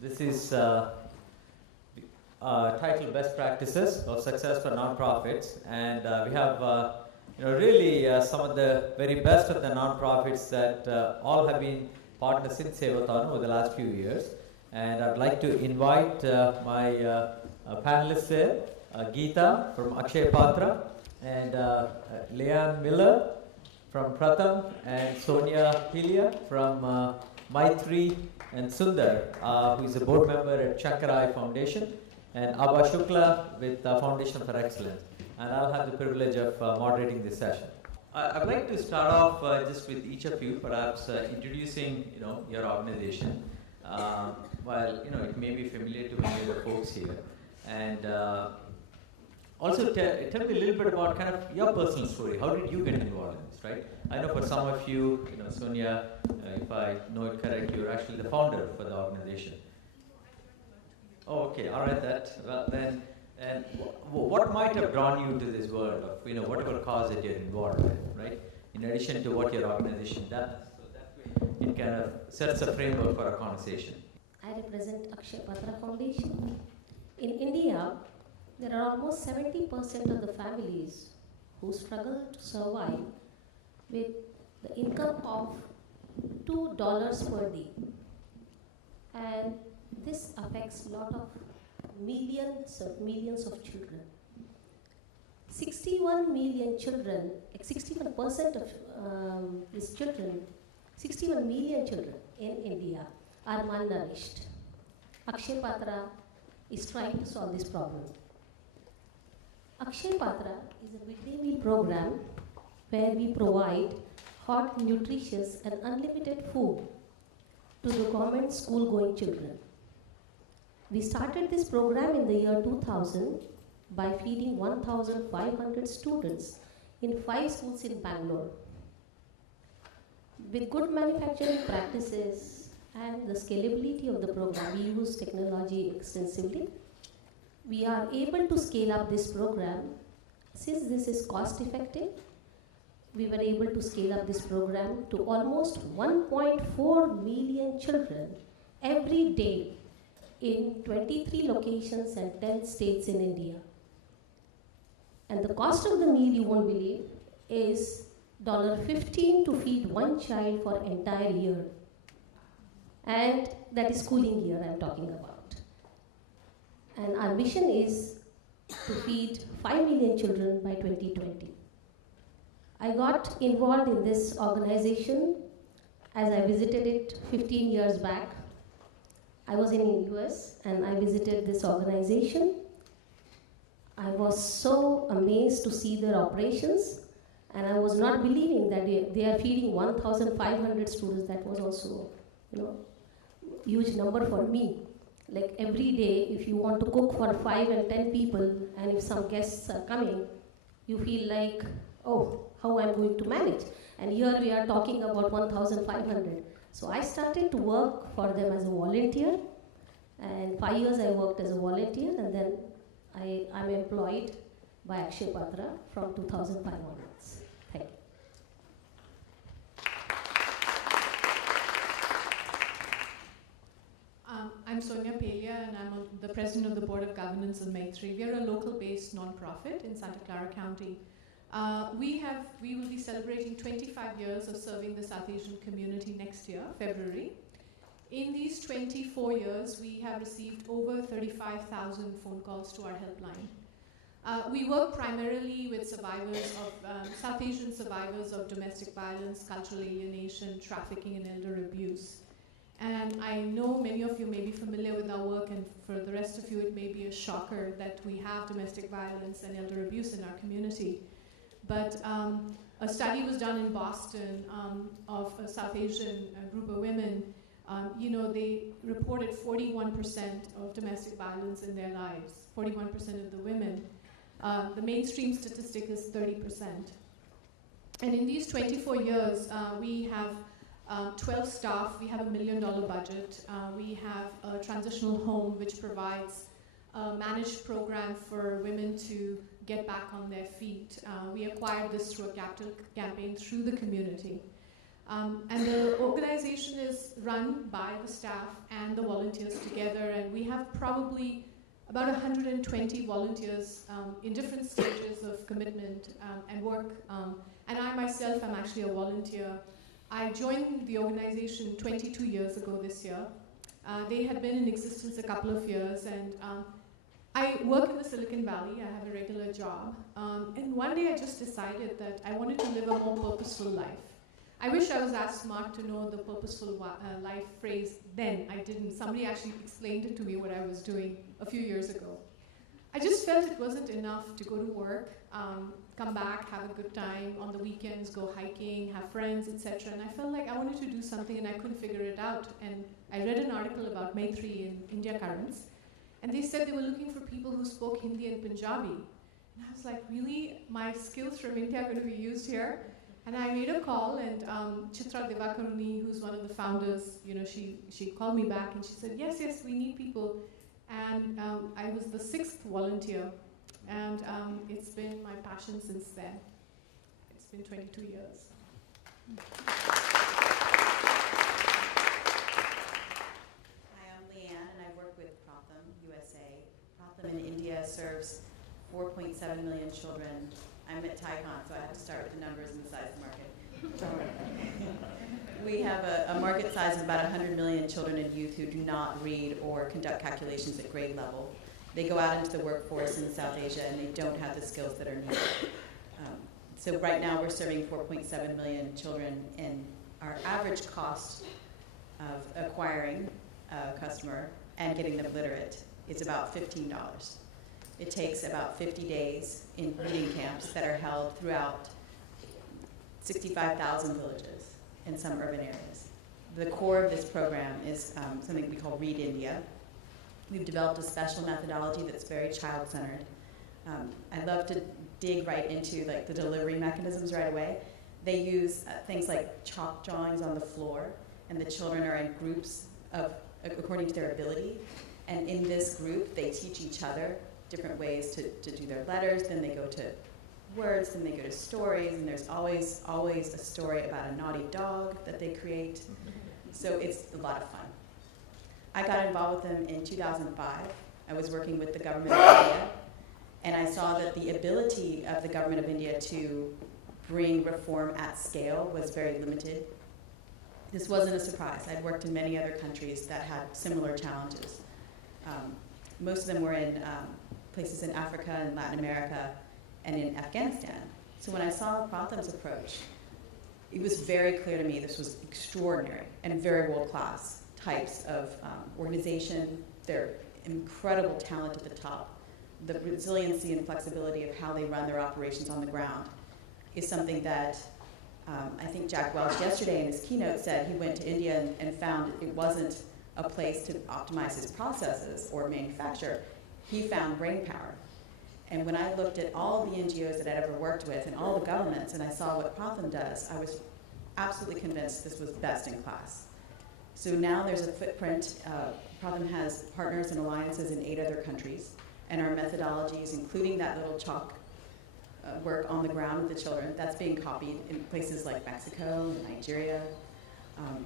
This is titled Best Practices of Success for Nonprofits, and we have really some of the very best of the nonprofits that all have been partners in Sevathon over the last few years. And I'd like to invite my panelists there, Geeta from AkshayaPatra, and Leigh Miller from Pratham, and Sonya from Maitri, and Sundar, who is a board member at Shankara Eye Foundation, and Abha Shukla with Foundation for Excellence. And I'll have the privilege of moderating this session. I'd like to start off just with each of you, perhaps introducing your organization. While it may be familiar to many of the folks here, and also tell me a little bit about kind of your personal story. How did you get involved in this, right? I know for some of you, Sonya, if I know it correct, you're actually the founder for the organization. Oh, okay, all right. And what might have drawn you to this world of whatever cause that you're involved with, right? In addition to what your organization does, so that way it kind of sets a framework for a conversation. I represent AkshayaPatra Foundation. In India, there are almost 70% of the families who struggle to survive with the income of $2 per day. And this affects a lot of millions of children. 61 million children, 61% of these children, 61 million children in India are malnourished. AkshayaPatra is trying to solve this problem. AkshayaPatra is a midday meal program where we provide hot, nutritious and unlimited food to the government school-going children. We started this program in the year 2000 by feeding 1,500 students in 5 schools in Bangalore. With good manufacturing practices and the scalability of the program, we use technology extensively. We are able to scale up this program. Since this is cost effective, we were able to scale up this program to almost 1.4 million children every day in 23 locations and 10 states in India. And the cost of the meal, you won't believe, is $15 to feed one child for an entire year. And that is schooling year I'm talking about. And our mission is to feed 5 million children by 2020. I got involved in this organization as I visited it 15 years back. I was in the US and I visited this organization. I was so amazed to see their operations, and I was not believing that they are feeding 1,500 students. That was also, huge number for me. Like every day, if you want to cook for 5 and 10 people, and if some guests are coming, you feel like, oh, how I'm going to manage. And here we are talking about 1,500. So I started to work for them as a volunteer, and 5 years I worked as a volunteer, and then I'm employed by AkshayaPatra from 2005 onwards. Thank you. I'm Sonya, and I'm the president of the Board of Governance of Maitri. We are a local-based nonprofit in Santa Clara County. We will be celebrating 25 years of serving the South Asian community next year, February. In these 24 years, we have received over 35,000 phone calls to our helpline. We work primarily with survivors of South Asian survivors of domestic violence, cultural alienation, trafficking, and elder abuse. And I know many of you may be familiar with our work, and for the rest of you, it may be a shocker that we have domestic violence and elder abuse in our community. But a study was done in Boston of a South Asian group of women. They reported 41% of domestic violence in their lives, 41% of the women. The mainstream statistic is 30%. And in these 24 years, we have 12 staff, we have $1 million budget, we have a transitional home which provides a managed program for women to get back on their feet. We acquired this through a capital campaign through the community. And the organization is run by the staff and the volunteers together, and we have probably about 120 volunteers in different stages of commitment and work. And I myself am actually a volunteer. I joined the organization 22 years ago this year. They had been in existence a couple of years, and I work in the Silicon Valley. I have a regular job. And one day I just decided that I wanted to live a more purposeful life. I wish I was as smart to know the purposeful life phrase then. I didn't. Somebody actually explained it to me what I was doing a few years ago. I just felt it wasn't enough to go to work, come back, have a good time on the weekends, go hiking, have friends, etc. And I felt like I wanted to do something and I couldn't figure it out. And I read an article about Maitri in India Currents, and they said they were looking for people who spoke Hindi and Punjabi. And I was like, really? My skills from India are going to be used here? And I made a call, and Chitra Devakaruni, who's one of the founders, she called me back and she said, yes, we need people. And I was the 6th volunteer, and it's been my passion since then. It's been 22 years. Hi, I'm Leigh, and I work with Pratham, USA. Pratham in India serves 4.7 million children. I'm at TiEcon, so I have to start with the numbers and the size of the market. We have a market size of about 100 million children and youth who do not read or conduct calculations at grade level. They go out into the workforce in South Asia and they don't have the skills that are needed. So right now we're serving 4.7 million children, and our average cost of acquiring a customer and getting them literate is about $15. It takes about 50 days in reading camps that are held throughout 65,000 villages in some urban areas. The core of this program is something we call Read India. We've developed a special methodology that's very child-centered. I love to dig right into the delivery mechanisms right away. They use things like chalk drawings on the floor, and the children are in groups according to their ability. And in this group, they teach each other different ways to do their letters. Then they go to words, then they go to stories, and there's always a story about a naughty dog that they create. So it's a lot of fun. I got involved with them in 2005. I was working with the government of India, and I saw that the ability of the government of India to bring reform at scale was very limited. This wasn't a surprise. I'd worked in many other countries that had similar challenges. Most of them were in places in Africa and Latin America and in Afghanistan. So when I saw Pratham's approach, it was very clear to me this was extraordinary and very world-class types of organization. They're incredible talent at the top. The resiliency and flexibility of how they run their operations on the ground is something that I think Jack Welch yesterday in his keynote said he went to India and found it wasn't a place to optimize his processes or manufacture. He found brain power. And when I looked at all the NGOs that I'd ever worked with and all the governments, and I saw what Pratham does, I was absolutely convinced this was best in class. So now there's a footprint. Pratham has partners and alliances in 8 other countries, and our methodologies, including that little chalk work on the ground with the children, that's being copied in places like Mexico and Nigeria.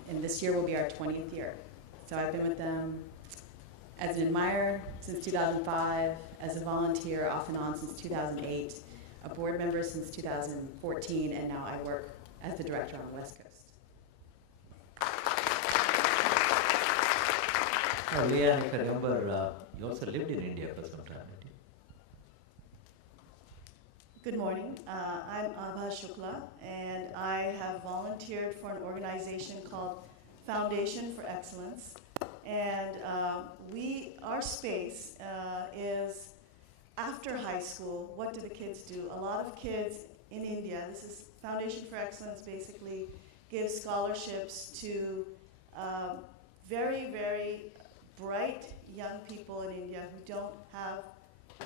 And this year will be our 20th year. So I've been with them as an admirer since 2005, as a volunteer off and on since 2008, a board member since 2014, and now I work as the director on the West Coast. Leah, if I remember, you also lived in India for some time, didn't you? Good morning. I'm Abha Shukla, and I have volunteered for an organization called Foundation for Excellence. And our space is after high school. What do the kids do? A lot of kids in India, this is Foundation for Excellence, basically gives scholarships to very, very bright young people in India who don't have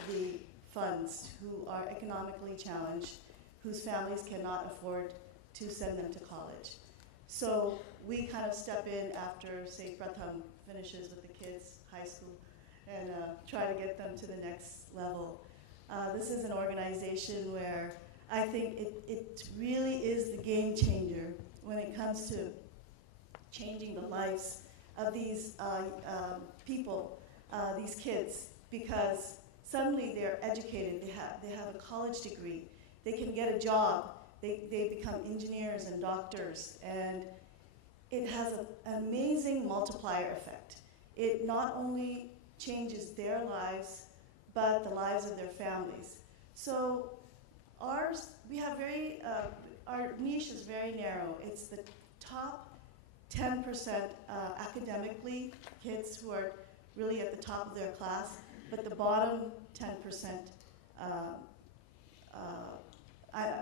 the funds, who are economically challenged, whose families cannot afford to send them to college. So we kind of step in after, say, Pratham finishes with the kids' high school and try to get them to the next level. This is an organization where I think it really is the game changer when it comes to changing the lives of these people, these kids, because suddenly they're educated, they have a college degree, they can get a job, they become engineers and doctors, and it has an amazing multiplier effect. It not only changes their lives, but the lives of their families. So we have our niche is very narrow. It's the top 10% academically, kids who are really at the top of their class, but the bottom 10%,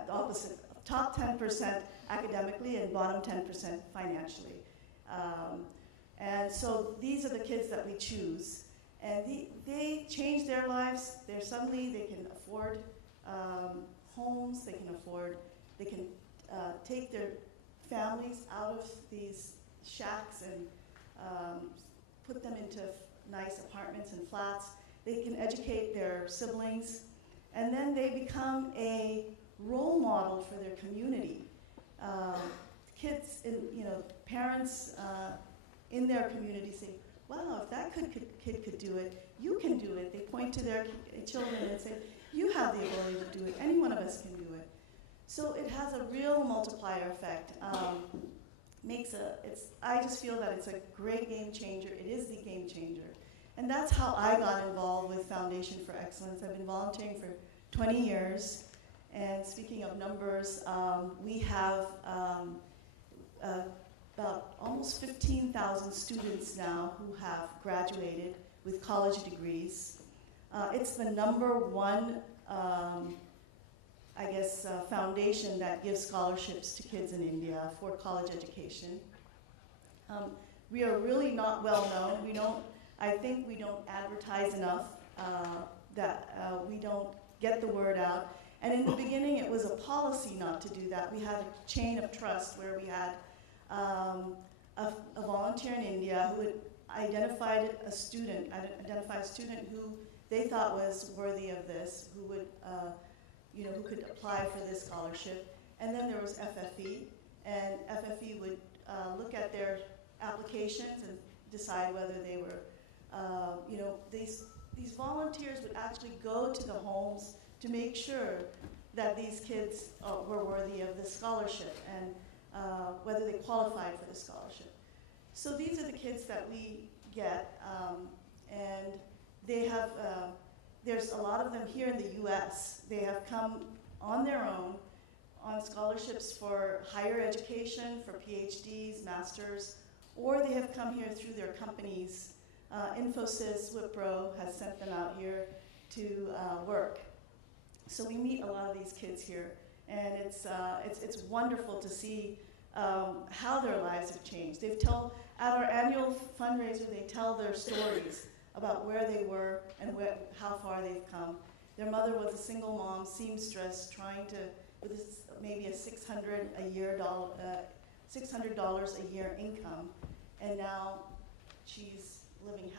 opposite, top 10% academically and bottom 10% financially. And so these are the kids that we choose. And they change their lives. Suddenly they can afford homes, they can take their families out of these shacks and put them into nice apartments and flats. They can educate their siblings, and then they become a role model for their community. Kids, parents in their community say, wow, if that kid could do it, you can do it. They point to their children and say, you have the ability to do it. Any one of us can do it. So it has a real multiplier effect. I just feel that it's a great game changer. It is the game changer. And that's how I got involved with Foundation for Excellence. I've been volunteering for 20 years. And speaking of numbers, we have about almost 15,000 students now who have graduated with college degrees. It's the #1, foundation that gives scholarships to kids in India for college education. We are really not well known. I think we don't advertise enough, we don't get the word out. And in the beginning, it was a policy not to do that. We had a chain of trust where we had a volunteer in India who had identified a student who they thought was worthy of this, who would, who could apply for this scholarship. And then there was FFE, and FFE would look at their applications and decide whether they were, these volunteers would actually go to the homes to make sure that these kids were worthy of the scholarship and whether they qualified for the scholarship. So these are the kids that we get, and they have, there's a lot of them here in the US. They have come on their own on scholarships for higher education, for PhDs, masters, or they have come here through their companies. Infosys, Wipro has sent them out here to work. So we meet a lot of these kids here, and it's wonderful to see how their lives have changed. At our annual fundraiser, they tell their stories about where they were and how far they've come. Their mother was a single mom, seamstress, trying to, with maybe a $600 a year income, and now she's living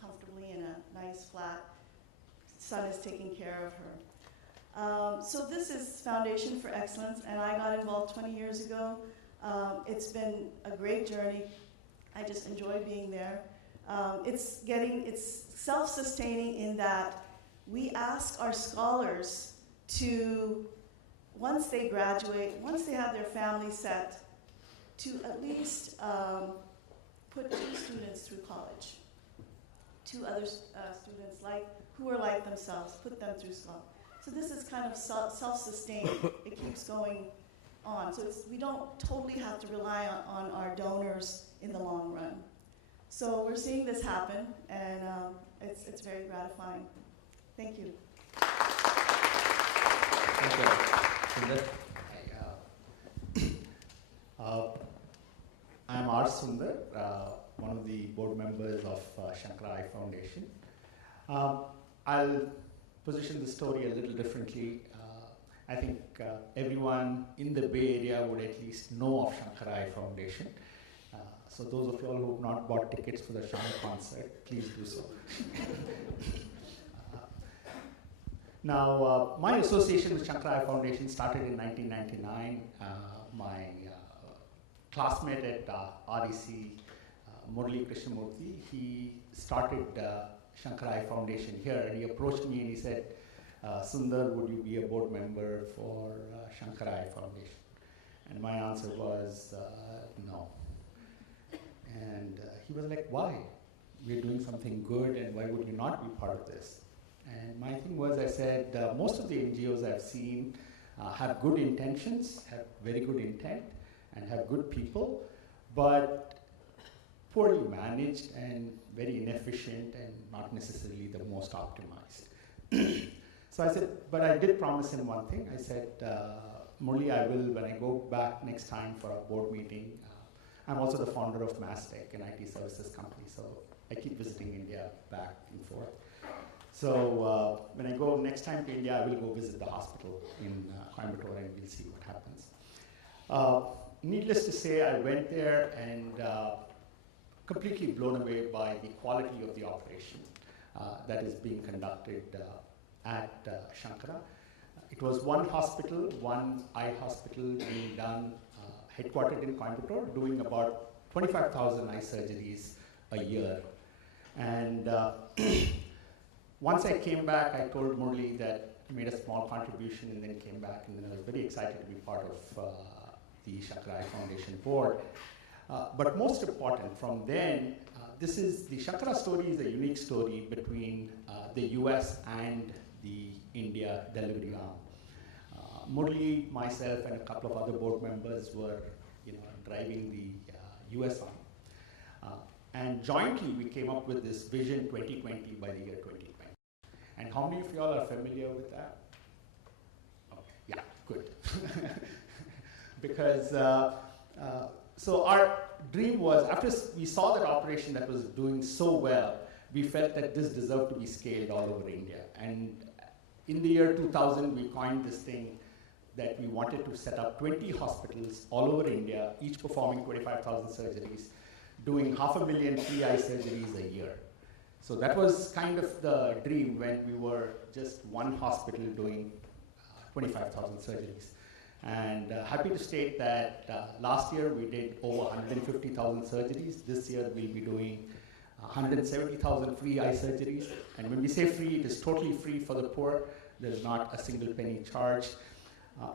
comfortably in a nice flat. Son is taking care of her. So this is Foundation for Excellence, and I got involved 20 years ago. It's been a great journey. I just enjoy being there. It's self-sustaining in that we ask our scholars to, once they graduate, once they have their family set, to at least put 2 students through college. 2 other students who are like themselves, put them through school. So this is kind of self-sustained. It keeps going on. So we don't totally have to rely on our donors in the long run. So we're seeing this happen, and it's very gratifying. Thank you. Thank you. Sundar? I'm R. Sundar, one of the board members of Shankara Eye Foundation. I'll position the story a little differently. I think everyone in the Bay Area would at least know of Shankara Eye Foundation. So those of you all who have not bought tickets for the Shankara concert, please do so. My association with Shankara Eye Foundation started in 1999. My classmate at REC, Murali Krishnamurthy. He started Shankara Eye Foundation here, and he approached me and he said, Sundar, would you be a board member for Shankara Eye Foundation? And my answer was no. And he was like, why? We're doing something good, and why would you not be part of this? And my thing was, I said, most of the NGOs I've seen have good intentions, have very good intent, and have good people, but poorly managed and very inefficient and not necessarily the most optimized. So I said, but I did promise him one thing. I said, Murali, I will, when I go back next time for a board meeting, I'm also the founder of Mastech, an IT services company, so I keep visiting India back and forth. So when I go next time to India, I will go visit the hospital in Coimbatore, and we'll see what happens. Needless to say, I went there and completely blown away by the quality of the operation that is being conducted at Shankara. It was one hospital, one eye hospital being done, headquartered in Coimbatore, doing about 25,000 eye surgeries a year. And once I came back, I told Murali that I made a small contribution and then came back, and then I was very excited to be part of the Shankara Eye Foundation board. But most important, from then, the Shankara story is a unique story between the US and the India delivery arm. Murali, myself, and a couple of other board members were driving the US arm. And jointly, we came up with this Vision 2020 by the year 2020. And how many of you all are familiar with that? Okay, yeah, good. Because, so our dream was, after we saw that operation that was doing so well, we felt that this deserved to be scaled all over India. And in the year 2000, we coined this thing that we wanted to set up 20 hospitals all over India, each performing 25,000 surgeries, doing 500,000 free eye surgeries a year. So that was kind of the dream when we were just one hospital doing 25,000 surgeries. And happy to state that last year we did over 150,000 surgeries. This year we'll be doing 170,000 free eye surgeries. And when we say free, it is totally free for the poor. There's not a single penny charge.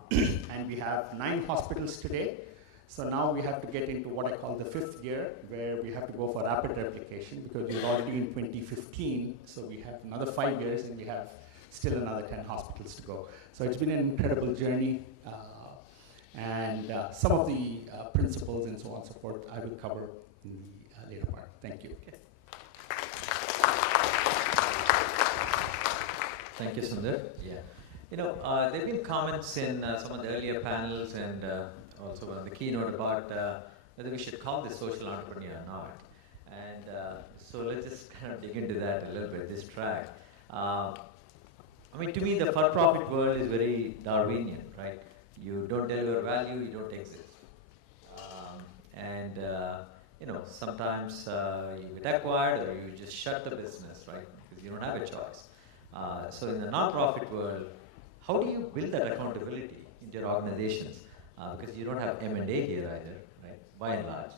And we have 9 hospitals today. So now we have to get into what I call the 5th year, where we have to go for rapid replication, because we're already in 2015. So we have another 5 years, and we have still another 10 hospitals to go. So it's been an incredible journey. And some of the principles and so on and so forth I will cover in the later part. Thank you. Okay. Thank you, Sundar. Yeah. There have been comments in some of the earlier panels and also on the keynote about whether we should call this social entrepreneur or not. And so let's just kind of dig into that a little bit, this track. To me, the for-profit world is very Darwinian, right? You don't deliver value, you don't exist. Sometimes you get acquired or you just shut the business, right? Because you don't have a choice. So in the non-profit world, how do you build that accountability in your organizations? Because you don't have M&A here either, right? By and large.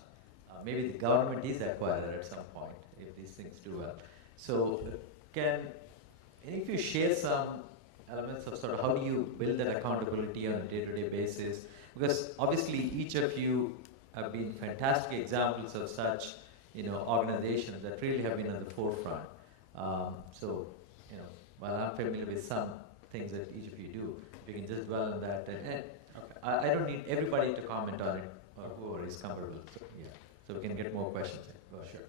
Maybe the government is acquired at some point if these things do well. So can any of you share some elements of sort of how do you build that accountability on a day-to-day basis? Because obviously each of you have been fantastic examples of such, organizations that really have been on the forefront. While I'm familiar with some things that each of you do, we can just dwell on that. And I don't need everybody to comment on it, or whoever is comfortable. So we can get more questions. Sure.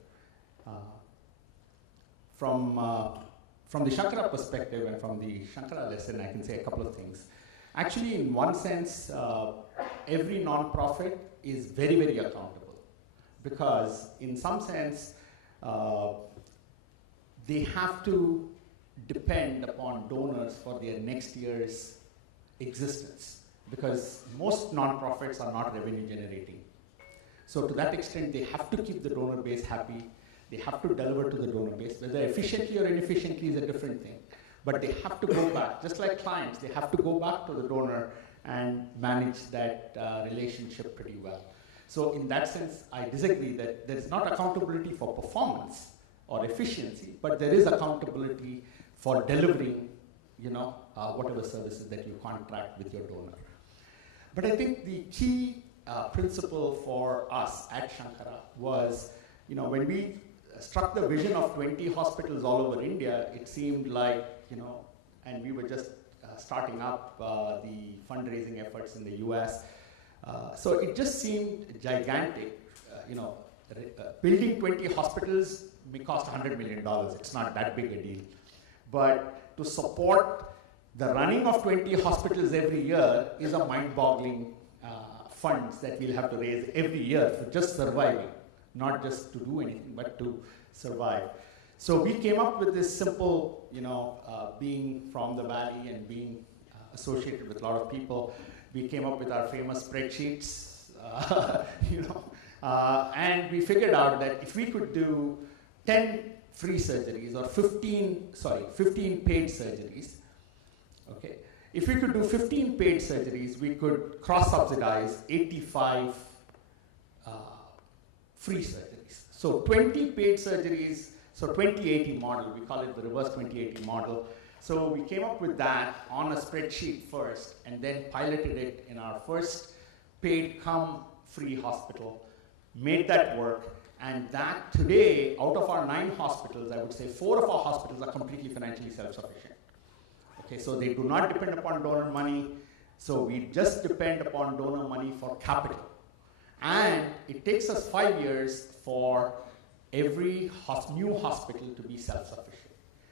From the Shankara perspective and from the Shankara lesson, I can say a couple of things. Actually, in one sense, every non-profit is very, very accountable, because in some sense, they have to depend upon donors for their next year's existence, because most non-profits are not revenue generating. So to that extent, they have to keep the donor base happy. They have to deliver to the donor base. Whether efficiently or inefficiently is a different thing. But they have to go back, just like clients, they have to go back to the donor and manage that relationship pretty well. So in that sense, I disagree that there is not accountability for performance or efficiency, but there is accountability for delivering, whatever services that you contract with your donor. But I think the key principle for us at Shankara was, when we struck the vision of 20 hospitals all over India, it seemed like, and we were just starting up the fundraising efforts in the US. So it just seemed gigantic. Building 20 hospitals may cost $100 million. It's not that big a deal. But to support the running of 20 hospitals every year is a mind-boggling funds that we'll have to raise every year for just surviving, not just to do anything, but to survive. So we came up with this simple, being from the valley and being associated with a lot of people, we came up with our famous spreadsheets, and we figured out that if we could do 10 free surgeries or 15 paid surgeries, okay, if we could do 15 paid surgeries, we could cross-subsidize 85 free surgeries. So 20 paid surgeries, so 2080 model, we call it the reverse 2080 model. So we came up with that on a spreadsheet first and then piloted it in our first paid come free hospital, made that work, and that today, out of our 9 hospitals, I would say 4 of our hospitals are completely financially self-sufficient. Okay, so they do not depend upon donor money, so we just depend upon donor money for capital. And it takes us 5 years for every new hospital to be self-sufficient.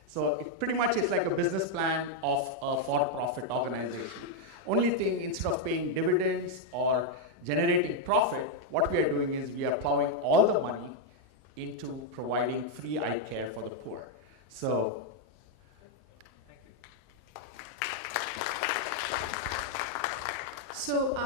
So it pretty much is like a business plan of a for-profit organization. Only thing, instead of paying dividends or generating profit, what we are doing is we are plowing all the money into providing free eye care for the poor. So, thank you. So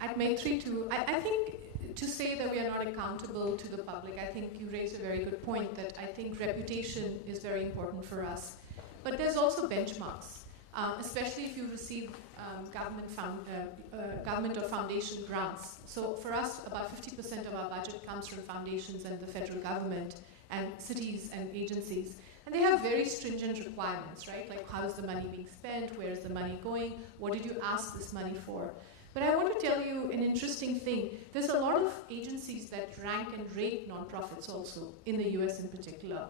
at Maitri too, I think to say that we are not accountable to the public, I think you raise a very good point that I think reputation is very important for us. But there's also benchmarks, especially if you receive government or foundation grants. So for us, about 50% of our budget comes from foundations and the federal government and cities and agencies. And they have very stringent requirements, right? Like how is the money being spent? Where is the money going? What did you ask this money for? But I want to tell you an interesting thing. There's a lot of agencies that rank and rate nonprofits also, in the US in particular.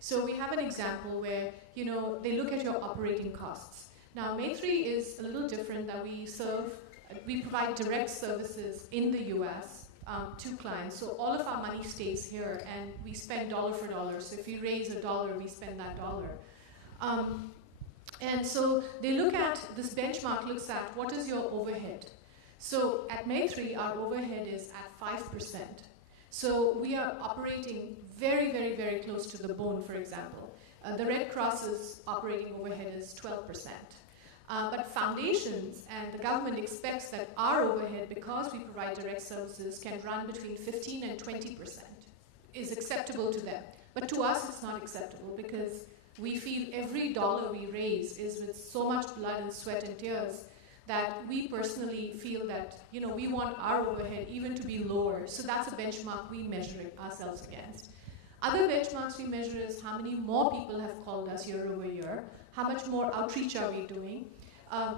So we have an example where, they look at your operating costs. Now, Maitri is a little different that we provide direct services in the US to clients. So all of our money stays here and we spend dollar for dollar. So if we raise $1, we spend that dollar. And so they look at, this benchmark looks at what is your overhead. So at Maitri, our overhead is at 5%. So we are operating very, very, very close to the bone, for example. The Red Cross's operating overhead is 12%. But foundations and the government expects that our overhead, because we provide direct services, can run between 15 and 20%, is acceptable to them. But to us, it's not acceptable because we feel every dollar we raise is with so much blood and sweat and tears that we personally feel that, we want our overhead even to be lower. So that's a benchmark we measure ourselves against. Other benchmarks we measure is how many more people have called us year over year, how much more outreach are we doing.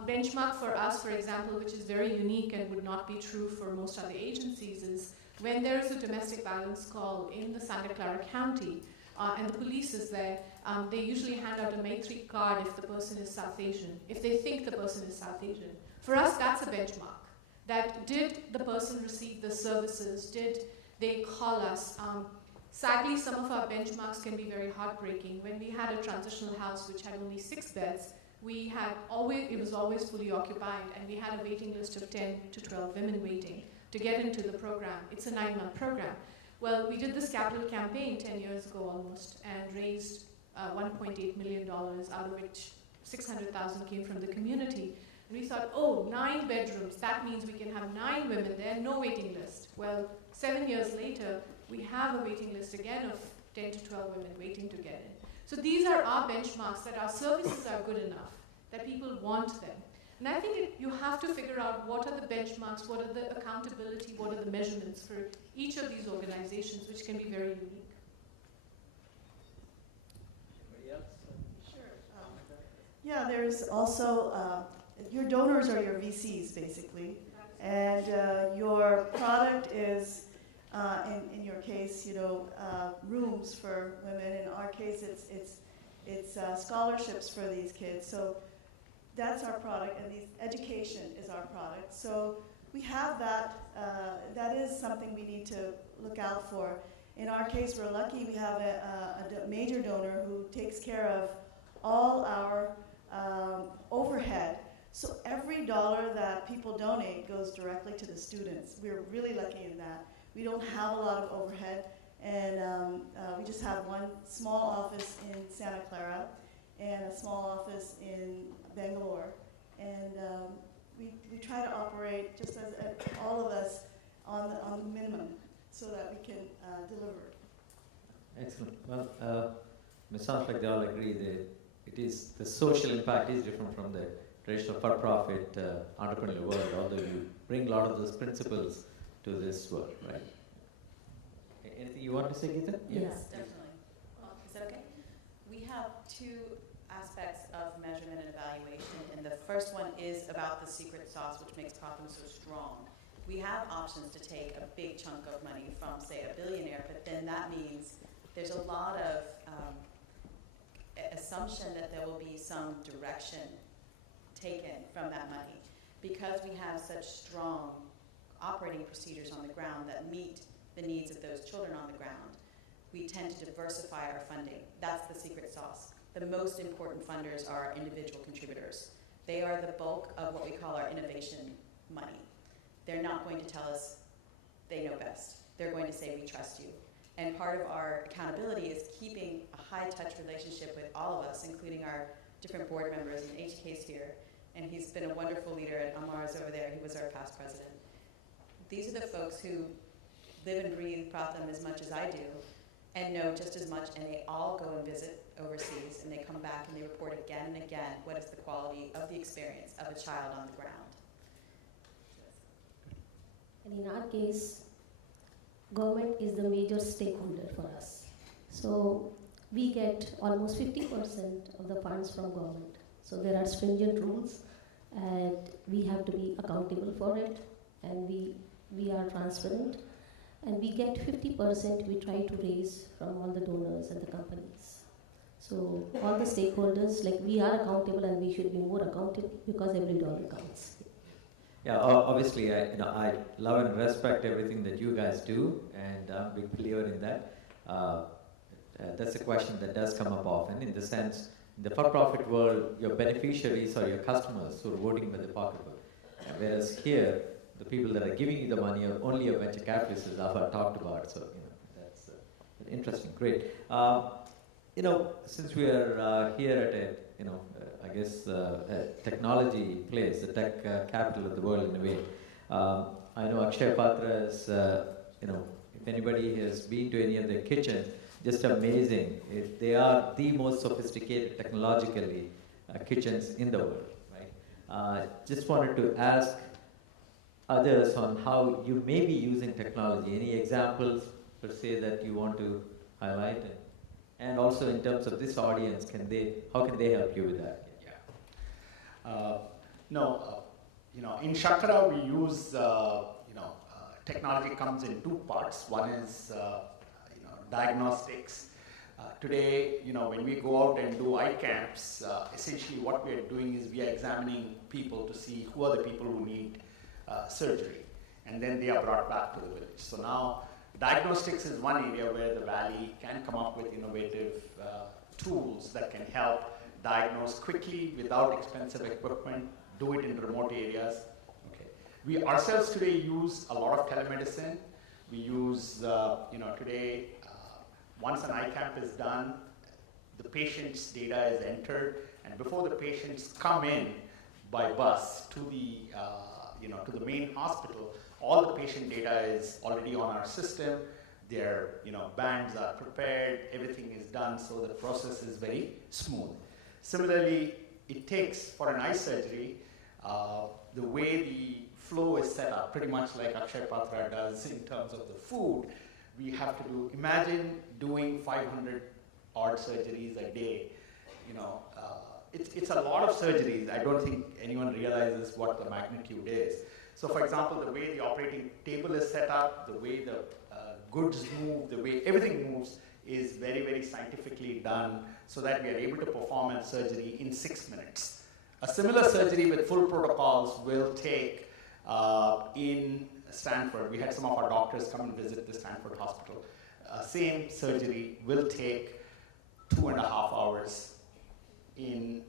Benchmark for us, for example, which is very unique and would not be true for most other agencies, is when there is a domestic violence call in the Santa Clara County, and the police is there, they usually hand out a Maitri card if the person is South Asian, if they think the person is South Asian. For us, that's a benchmark. That did the person receive the services? Did they call us? Sadly, some of our benchmarks can be very heartbreaking. When we had a transitional house which had only 6 beds, it was always fully occupied, and we had a waiting list of 10 to 12 women waiting to get into the program. It's a 9-month program. Well, we did this capital campaign 10 years ago almost and raised $1.8 million, out of which 600,000 came from the community. And we thought, 9 bedrooms, that means we can have 9 women there, no waiting list. Well, 7 years later, we have a waiting list again of 10 to 12 women waiting to get in. So these are our benchmarks, that our services are good enough, that people want them. And I think you have to figure out what are the benchmarks, what are the accountability, what are the measurements for each of these organizations, which can be very unique. Anybody else? Sure. Yeah, there's also, your donors are your VCs, basically. And your product is, in your case, rooms for women. In our case, it's scholarships for these kids. So that's our product, and education is our product. So we have that. That is something we need to look out for. In our case, we're lucky we have a major donor who takes care of all our overhead. So every dollar that people donate goes directly to the students. We're really lucky in that. We don't have a lot of overhead, and we just have one small office in Santa Clara and a small office in Bangalore. And we try to operate just as all of us on the minimum so that we can deliver. Excellent. Well, it sounds like they all agree that it is the social impact is different from the traditional for-profit entrepreneurial world, although you bring a lot of those principles to this world, right? Anything you want to say, Geeta? Yes, definitely. Is that okay? We have two aspects of measurement and evaluation, and the first one is about the secret sauce, which makes Pratham so strong. We have options to take a big chunk of money from, say, a billionaire, but then that means there's a lot of assumption that there will be some direction taken from that money. Because we have such strong operating procedures on the ground that meet the needs of those children on the ground, we tend to diversify our funding. That's the secret sauce. The most important funders are individual contributors. They are the bulk of what we call our innovation money. They're not going to tell us they know best. They're going to say, we trust you. And part of our accountability is keeping a high-touch relationship with all of us, including our different board members, and HK's here. And he's been a wonderful leader, and Amar's over there. He was our past president. These are the folks who live and breathe Pratham as much as I do, and know just as much, and they all go and visit overseas, and they come back and they report again and again what is the quality of the experience of a child on the ground. And in our case, government is the major stakeholder for us. So we get almost 50% of the funds from government. So there are stringent rules, and we have to be accountable for it, and we are transparent. And we get 50% we try to raise from all the donors and the companies. So all the stakeholders, like, we are accountable, and we should be more accountable because every dollar counts. Yeah, obviously, I love and respect everything that you guys do, and I'm a big believer in that. That's a question that does come up often, in the sense, in the for-profit world, your beneficiaries are your customers who are voting with the pocketbook. Whereas here, the people that are giving you the money are only a venture capitalists, as Abha talked about. So, that's interesting. Great. Since we are here at a, I guess, technology place, the tech capital of the world in a way. I know AkshayaPatra is, if anybody has been to any of their kitchens, just amazing. They are the most sophisticated technologically kitchens in the world, right? Just wanted to ask others on how you may be using technology. Any examples, per se, that you want to highlight? And also in terms of this audience, how can they help you with that? In Shankara we use, technology comes in two parts. One is, diagnostics. Today, when we go out and do eye camps, essentially what we are doing is we are examining people to see who are the people who need surgery, and then they are brought back to the village. So now, diagnostics is one area where the Valley can come up with innovative tools that can help diagnose quickly without expensive equipment, do it in remote areas. Okay. We ourselves today use a lot of telemedicine. We use, today, once an eye camp is done, the patient's data is entered, and before the patients come in by bus to the to the main hospital, all the patient data is already on our system. Their bands are prepared, everything is done, so the process is very smooth. Similarly, it takes, for an eye surgery, The way the flow is set up, pretty much like AkshayaPatra does in terms of the food, we have to do, imagine doing 500 odd surgeries a day. It's a lot of surgeries. I don't think anyone realizes what the magnitude is. So for example, the way the operating table is set up, the way the goods move, the way everything moves is very, very scientifically done so that we are able to perform a surgery in 6 minutes. A similar surgery with full protocols will take in Stanford. We had some of our doctors come and visit the Stanford hospital. Same surgery will take 2.5 hours in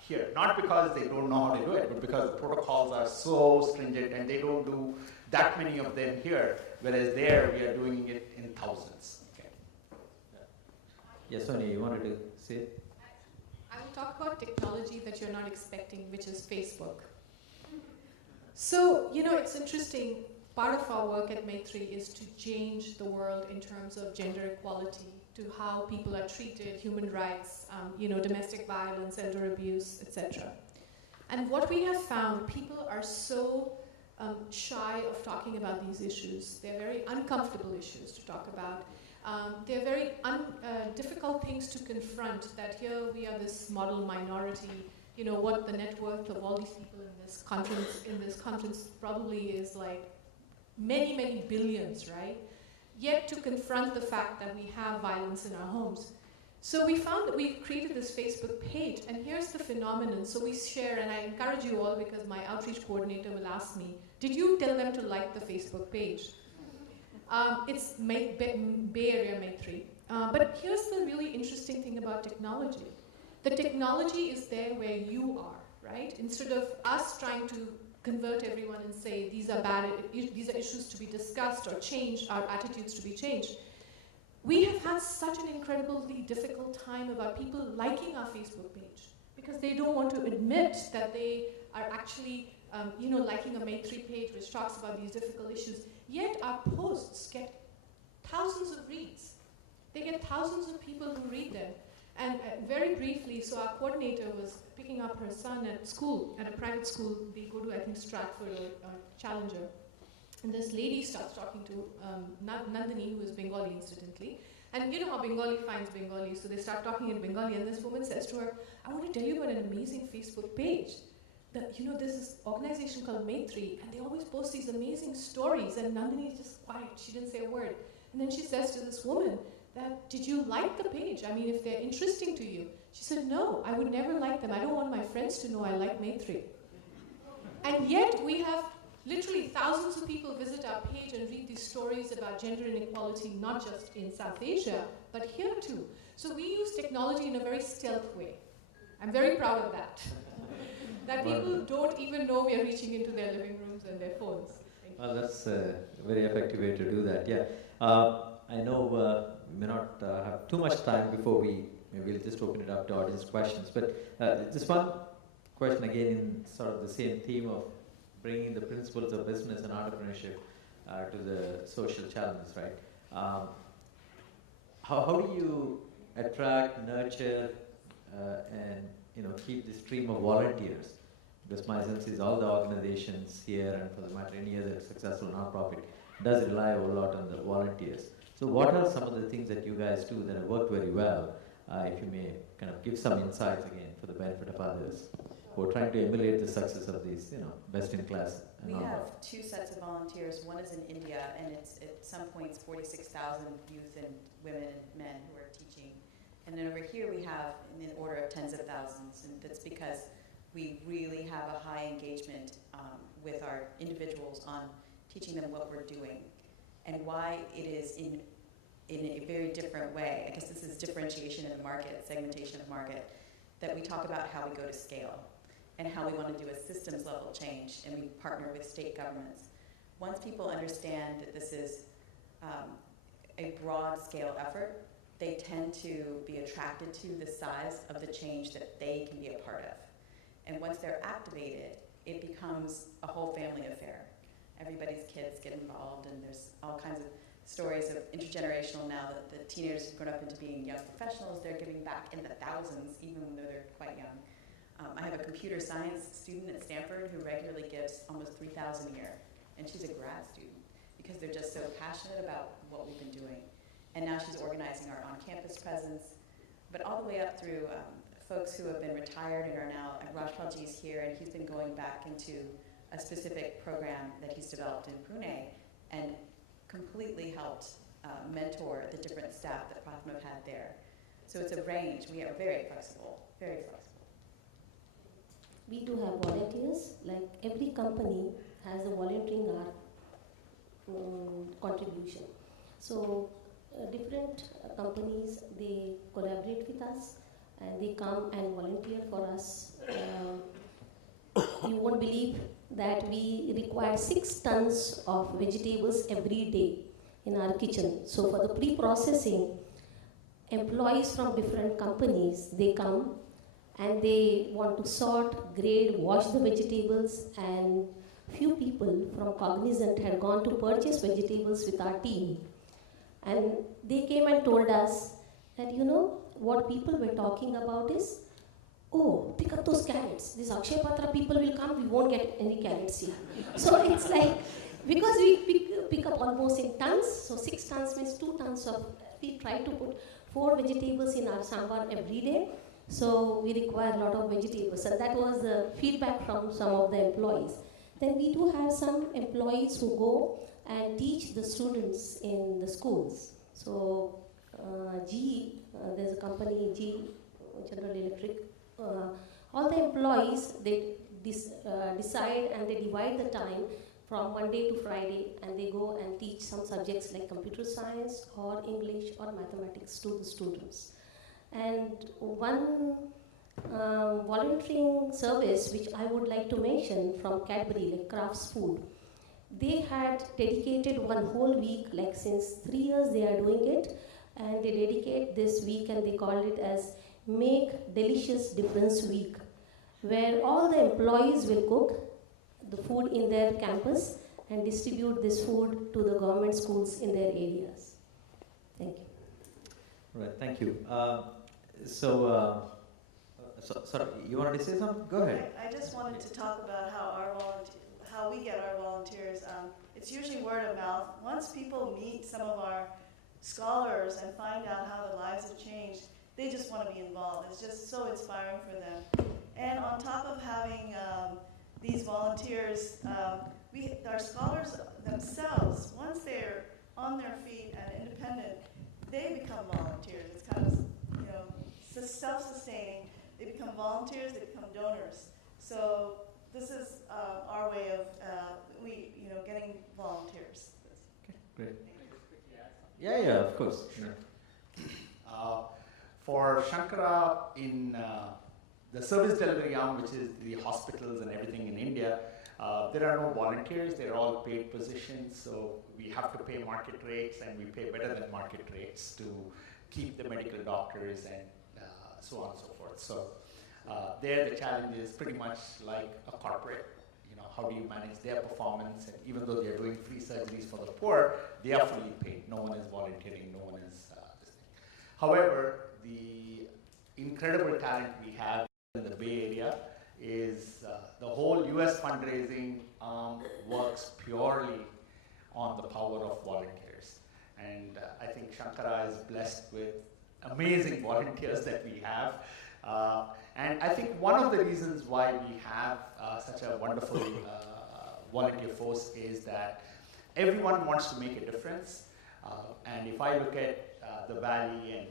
here. Not because they don't know how to do it, but because the protocols are so stringent and they don't do that many of them here, whereas there we are doing it in thousands. Okay. Yes, Sonya, you wanted to say it? I will talk about technology that you're not expecting, which is Facebook. So, it's interesting. Part of our work at Maitri is to change the world in terms of gender equality, to how people are treated, human rights, domestic violence, elder abuse, etc. And what we have found, people are so shy of talking about these issues. They're very uncomfortable issues to talk about. They're very difficult things to confront, that here we are this model minority, what the net worth of all these people in this conference probably is like many, many billions, right? Yet to confront the fact that we have violence in our homes. So we found that we created this Facebook page, and here's the phenomenon. So we share, and I encourage you all, because my outreach coordinator will ask me, did you tell them to like the Facebook page? It's Bay Area Maitri. But here's the really interesting thing about technology. The technology is there where you are, right? Instead of us trying to convert everyone and say these are bad, these are issues to be discussed or changed, our attitudes to be changed. We have had such an incredibly difficult time about people liking our Facebook page because they don't want to admit that they are actually, liking a Maitri page which talks about these difficult issues. Yet our posts get thousands of reads. They get thousands of people who read them. And very briefly, so our coordinator was picking up her son at school, at a private school. They go to, I think, Stratford or Challenger. And this lady starts talking to Nandini, who is Bengali, incidentally. And you know how Bengali finds Bengali, so they start talking in Bengali. And this woman says to her, I want to tell you about an amazing Facebook page. There's this organization called Maitri, and they always post these amazing stories. And Nandini is just quiet. She didn't say a word. And then she says to this woman, did you like the page? I mean, if they're interesting to you. She said, no, I would never like them. I don't want my friends to know I like Maitri. And yet we have literally thousands of people visit our page and read these stories about gender inequality, not just in South Asia, but here too. So we use technology in a very stealth way. I'm very proud of that. That people don't even know we are reaching into their living rooms and their phones. Well, that's a very effective way to do that, yeah. I know we may not have too much time before we'll just open it up to audience questions. But just one question again in sort of the same theme of bringing the principles of business and entrepreneurship to the social challenges, right? How do you attract, nurture, and keep the stream of volunteers? Because my sense is all the organizations here, and for the matter any other successful nonprofit, does rely a whole lot on the volunteers. So what are some of the things that you guys do that have worked very well, if you may kind of give some insights again for the benefit of others who are trying to emulate the success of these, best-in-class. We have 2 sets of volunteers. One is in India, and it's at some points 46,000 youth and women and men who are teaching. And then over here we have in the order of tens of thousands, and that's because we really have a high engagement with our individuals on teaching them what we're doing and why it is in a very different way. I guess this is differentiation in the market, segmentation of market, that we talk about how we go to scale and how we want to do a systems level change, and we partner with state governments. Once people understand that this is a broad scale effort, they tend to be attracted to the size of the change that they can be a part of. And once they're activated, it becomes a whole family affair. Everybody's kids get involved, and there's all kinds of stories of intergenerational now that the teenagers have grown up into being young professionals. They're giving back in the thousands, even though they're quite young. I have a computer science student at Stanford who regularly gives almost $3,000 a year, and she's a grad student because they're just so passionate about what we've been doing. And now she's organizing our on-campus presence, but all the way up through folks who have been retired and are now, Rajpalji is here, and he's been going back into a specific program that he's developed in Pune and completely helped mentor the different staff that Pratham have had there. So it's a range. We are very flexible, very flexible. We do have volunteers, like every company has a volunteering hour contribution. So different companies, they collaborate with us and they come and volunteer for us. You won't believe that we require 6 tons of vegetables every day in our kitchen. So for the pre-processing, employees from different companies, they come and they want to sort, grade, wash the vegetables, and few people from Cognizant had gone to purchase vegetables with our team. And they came and told us that, you know, what people were talking about is, oh, pick up those carrots. These AkshayaPatra people will come, we won't get any carrots here. So it's like, because we pick up almost in tons, so 6 tons means 2 tons of, we try to put 4 vegetables in our sambar every day. So we require a lot of vegetables, and that was the feedback from some of the employees. Then we do have some employees who go and teach the students in the schools. So there's a company, General Electric, all the employees, they decide and they divide the time from Monday to Friday, and they go and teach some subjects like computer science or English or mathematics to the students. And one volunteering service which I would like to mention from Cadbury, like Crafts Food, they had dedicated one whole week, like since 3 years they are doing it, and they dedicate this week and they called it as Make Delicious Difference Week, where all the employees will cook the food in their campus and distribute this food to the government schools in their areas. Thank you. Right, thank you. Sorry, you wanted to say something? Go ahead. I just wanted to talk about how we get our volunteers. It's usually word of mouth. Once people meet some of our scholars and find out how their lives have changed, they just want to be involved. It's just so inspiring for them. And on top of having these volunteers, our scholars themselves, once they're on their feet and independent, they become volunteers. It's kind of, self-sustaining. They become volunteers, they become donors. So this is our way of getting volunteers. Okay, great. Yeah, of course. Sure. For Shankara, in the service delivery arm, which is the hospitals and everything in India, there are no volunteers, they're all paid positions, so we have to pay market rates, and we pay better than market rates to keep the medical doctors and so on and so forth. So there the challenge is pretty much like a corporate. How do you manage their performance? And even though they're doing free surgeries for the poor, they are fully paid. No one is volunteering, no one is this thing. However, the incredible talent we have in the Bay Area is the whole US fundraising works purely on the power of volunteers. And I think Shankara is blessed with amazing volunteers that we have. And I think one of the reasons why we have such a wonderful volunteer force is that everyone wants to make a difference. And if I look at the valley and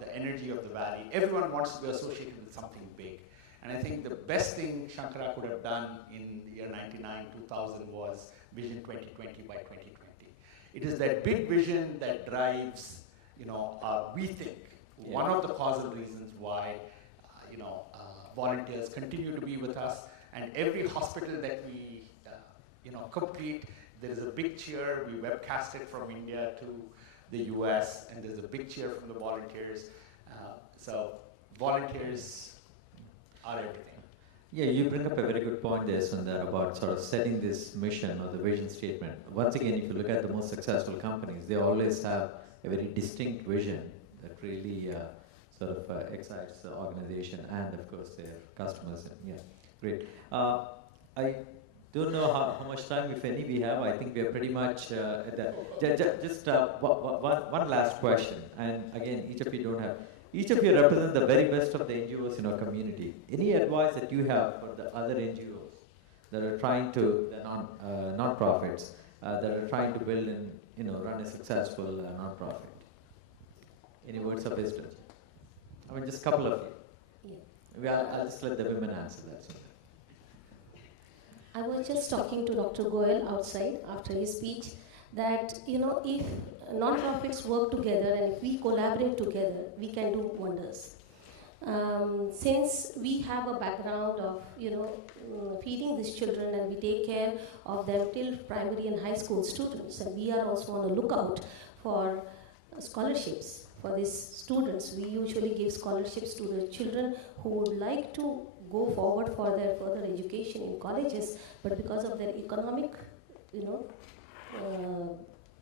the energy of the valley, everyone wants to be associated with something big. And I think the best thing Shankara could have done in the year 99, 2000 was Vision 2020 by 2020. It is that big vision that drives, we think, one of the causal reasons why volunteers continue to be with us, and every hospital that we complete, there is a big cheer. We webcast it from India to the US, and there's a big cheer from the volunteers. So volunteers are everything. Yeah, you bring up a very good point there, Sundar, about sort of setting this mission or the vision statement. Once again, if you look at the most successful companies, they always have a very distinct vision that really sort of excites the organization and of course their customers. And yeah, great. I don't know how much time, if any, we have. I think we are pretty much at the. Just one last question, and again, each of you represent the very best of the NGOs in our community. Any advice that you have for the other NGOs that are trying to, the non-profits that are trying to build and run a successful non-profit? Any words of wisdom? I mean, just a couple of you. Yeah. I'll just let the women answer that. I was just talking to Dr. Goel outside after his speech that, if non-profits work together and if we collaborate together, we can do wonders. Since we have a background of, feeding these children and we take care of them till primary and high school students, and we are also on a lookout for scholarships for these students. We usually give scholarships to the children who would like to go forward for their further education in colleges, but because of their economic,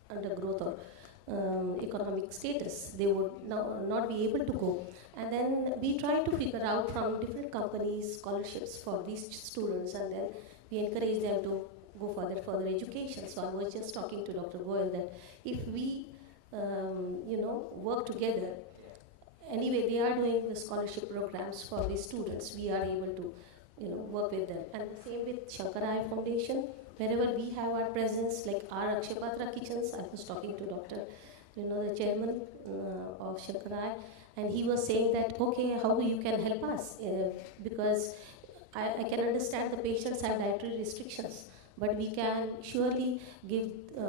undergrowth or economic status, they would not be able to go. And then we try to figure out from different companies scholarships for these students, and then we encourage them to go for their further education. So I was just talking to Dr. Goel that if we, work together. Anyway, they are doing the scholarship programs for these students. We are able to, work with them. And the same with Shankara Eye Foundation. Wherever we have our presence, like our AkshayaPatra kitchens, I was talking to Dr. The chairman of Shankara Eye, and he was saying that, okay, how you can help us? Because I can understand the patients have dietary restrictions, but we can surely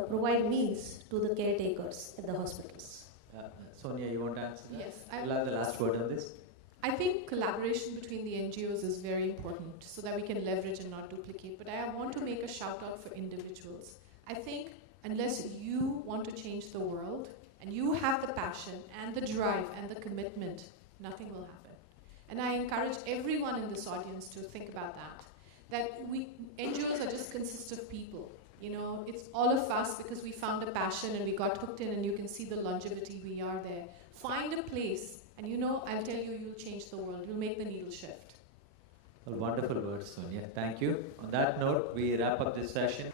provide meals to the caretakers at the hospitals. Sonya, you want to answer that? Yes. You'll have the last word on this. I think collaboration between the NGOs is very important so that we can leverage and not duplicate. But I want to make a shout out for individuals. I think unless you want to change the world and you have the passion and the drive and the commitment, nothing will happen. And I encourage everyone in this audience to think about that NGOs are just consist of people. It's all of us because we found a passion and we got hooked in, and you can see the longevity we are there. Find a place, and I'll tell you, you'll change the world. You'll make the needle shift. Well, wonderful words, Sonya. Thank you. On that note, we wrap up this session.